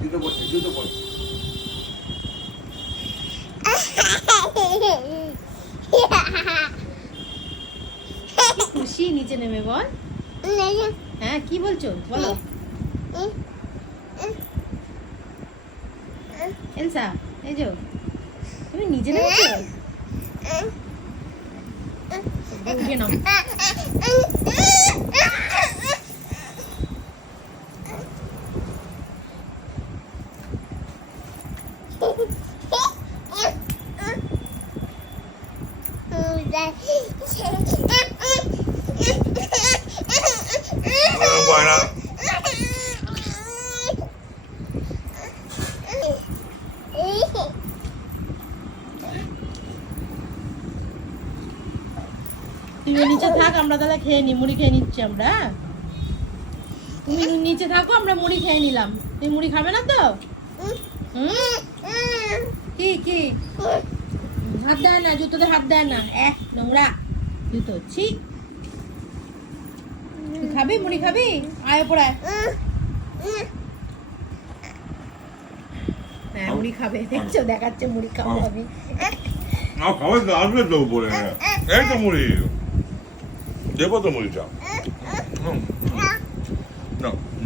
জুতো পড়ছে জুতো পড়ছে খুশি নিচে নেমে বল হ্যাঁ কি বলছো বলো এলসা এই যে তুমি নিচে নেমেছো উঠে নাও তুই নিচে থাক, আমরা তাহলে খেয়ে নি, মুড়ি খেয়ে নিচ্ছি আমরা? তুমি নিচে থাকো, আমরা মুড়ি খেয়ে নিলাম। তুমি মুড়ি খাবে না তো? কি কি? হাত দেয় না জুতোতে হাত দেয় না। এক নোংরা। জুতো ছি। খাবি মুড়ি খাবি? আয় পড়ায় হ্যাঁ মুড়ি খাবে। দেখছ দেখাচ্ছে মুড়ি খাব আমি। আমার খাবার তো আসবে তো উপরে। এই তো মুড়ি। দেবো তো মুড়ি না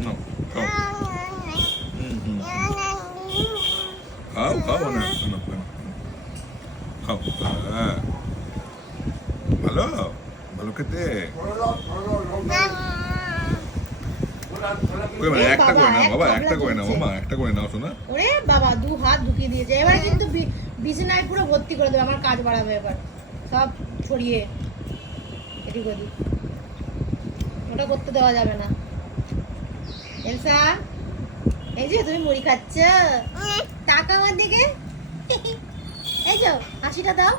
না খাও। খাও না। খাও হ্যাঁ ভালো? ভালো খেতে? মানে একটা করে নাও বাবা একটা করে নাও মামা একটা করে নাও শোনা। ওরে বাবা দু হাত ঢুকিয়ে দিয়েছে। এবার কিন্তু বিছানায় পুরো ভর্তি করে দেবে আমার কাজ বাড়াবে এবার। সব ছড়িয়ে। এদিক ওদিক। ওটা করতে দেওয়া যাবে না। এলসা এই যে তুমি মুড়ি খাচ্ছ। টাকা আমার দিকে এই যে হাসিটা দাও।